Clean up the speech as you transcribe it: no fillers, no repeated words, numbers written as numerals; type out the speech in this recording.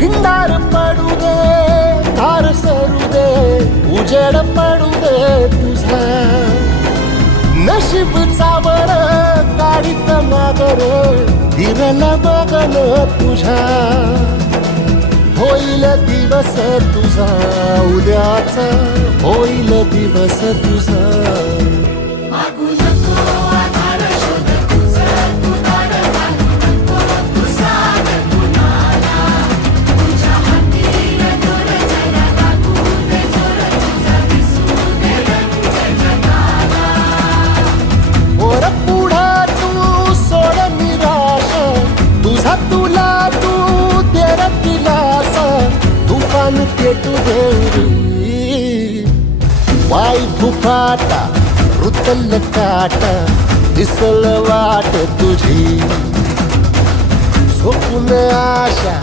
खिंडार पडू दे, धार सरू दे, उजेड पडू दे तुझा. नशीब चावळ काढीत मागर, फिरल बगल तुझ्या. होईल दिवस तुझा उद्याचा, होईल दिवस तुझा. तुला तू तेर दिलास तुफान पेटू देवरी. वाई फुफाटा रुतल काटा, दिसल वाट तुझी. झोपून आशा